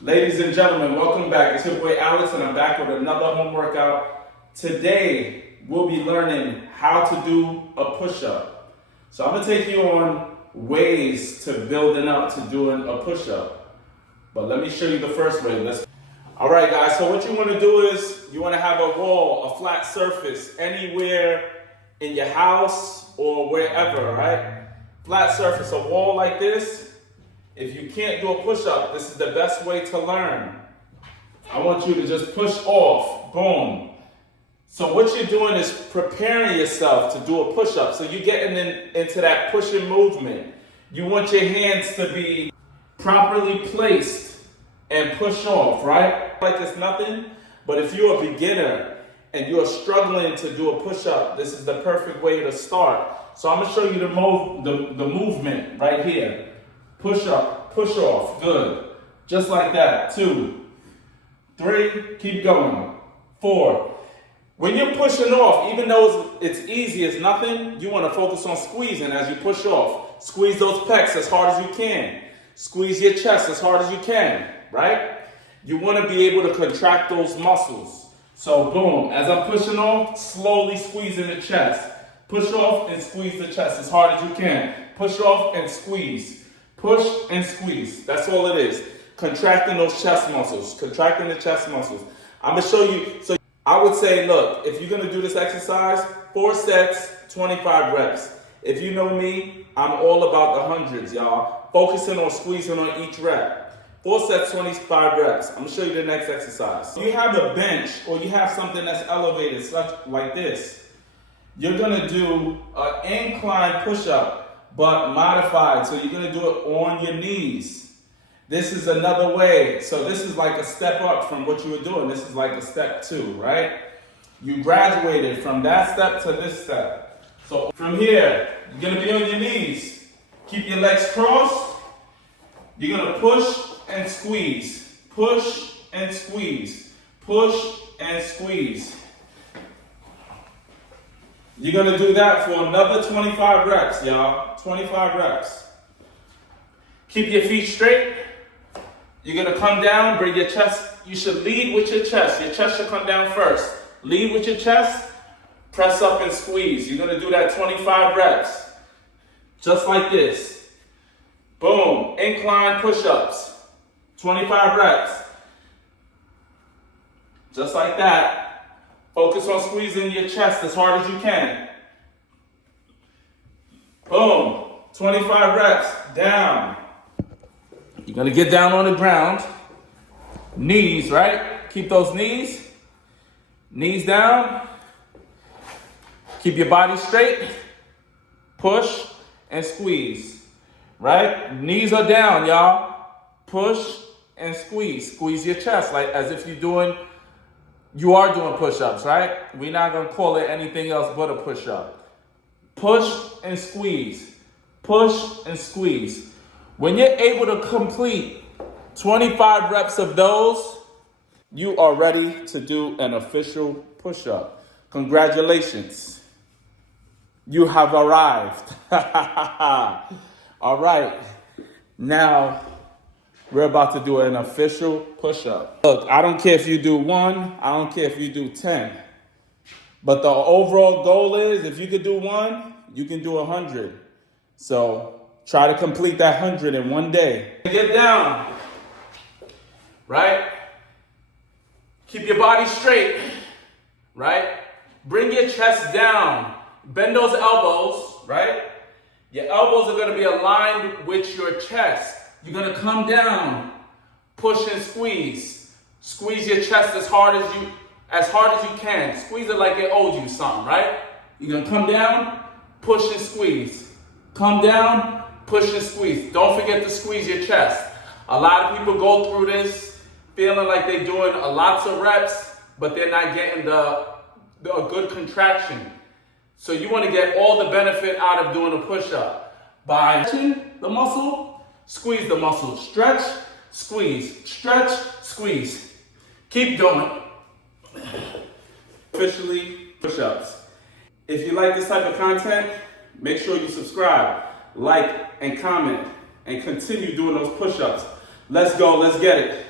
Ladies and gentlemen, welcome back. It's your boy Alex and I'm back with another home workout. Today, we'll be learning how to do a push-up. So I'm gonna take you on ways to building up to doing a push-up. But let me show you the first way. All right guys, so what you wanna do is, you wanna have a wall, a flat surface, anywhere in your house or wherever, right? Flat surface, a wall like this. If you can't do a push-up, this is the best way to learn. I want you to just push off, boom. So what you're doing is preparing yourself to do a push-up. So you're getting into that pushing movement. You want your hands to be properly placed and push off, right? Like it's nothing, but if you're a beginner and you're struggling to do a push-up, this is the perfect way to start. So I'm gonna show you the movement right here. Push up, push off, good. Just like that, 2, 3, keep going, 4. When you're pushing off, even though it's easy, it's nothing, you wanna focus on squeezing as you push off. Squeeze those pecs as hard as you can. Squeeze your chest as hard as you can, right? You wanna be able to contract those muscles. So boom, as I'm pushing off, slowly squeezing the chest. Push off and squeeze the chest as hard as you can. Push off and squeeze. Push and squeeze. That's all it is. Contracting those chest muscles. Contracting the chest muscles. I'm going to show you. So I would say, look, if you're going to do this exercise, 4 sets, 25 reps. If you know me, I'm all about the hundreds, y'all. Focusing on squeezing on each rep. 4 sets, 25 reps. I'm going to show you the next exercise. If you have a bench or you have something that's elevated, such like this, you're going to do an incline push-up, but modified. So you're gonna do it on your knees. This is another way. So this is like a step up from what you were doing. This is like a step 2, right? You graduated from that step to this step. So from here, you're gonna be on your knees. Keep your legs crossed. You're gonna push and squeeze. Push and squeeze. Push and squeeze. You're gonna do that for another 25 reps, y'all. 25 reps. Keep your feet straight. You're gonna come down, bring your chest. You should lead with your chest. Your chest should come down first. Lead with your chest, press up and squeeze. You're gonna do that 25 reps. Just like this. Boom, incline push-ups. 25 reps. Just like that. Focus on squeezing your chest as hard as you can. Boom. 25 reps. Down. You're going to get down on the ground. Knees, right? Keep those knees. Knees down. Keep your body straight. Push and squeeze. Right? Knees are down, y'all. Push and squeeze. Squeeze your chest like as if you are doing push-ups, right? We're not gonna call it anything else but a push-up. Push and squeeze. Push and squeeze. When you're able to complete 25 reps of those, you are ready to do an official push-up. Congratulations. You have arrived. All right. Now, we're about to do an official push-up. Look, I don't care if you do 1, I don't care if you do 10. But the overall goal is, if you could do 1, you can do 100. So try to complete that 100 in one day. Get down, right? Keep your body straight, right? Bring your chest down. Bend those elbows, right? Your elbows are gonna be aligned with your chest. You're gonna come down, push and squeeze. Squeeze your chest as hard as you can. Squeeze it like it owes you something, right? You're gonna come down, push and squeeze. Come down, push and squeeze. Don't forget to squeeze your chest. A lot of people go through this feeling like they're doing lots of reps, but they're not getting a good contraction. So you wanna get all the benefit out of doing a push-up. By stretching the muscle, squeeze the muscle. Stretch, squeeze. Stretch, squeeze. Keep going. Officially, push-ups. If you like this type of content, make sure you subscribe, like, and comment, and continue doing those push-ups. Let's go, let's get it.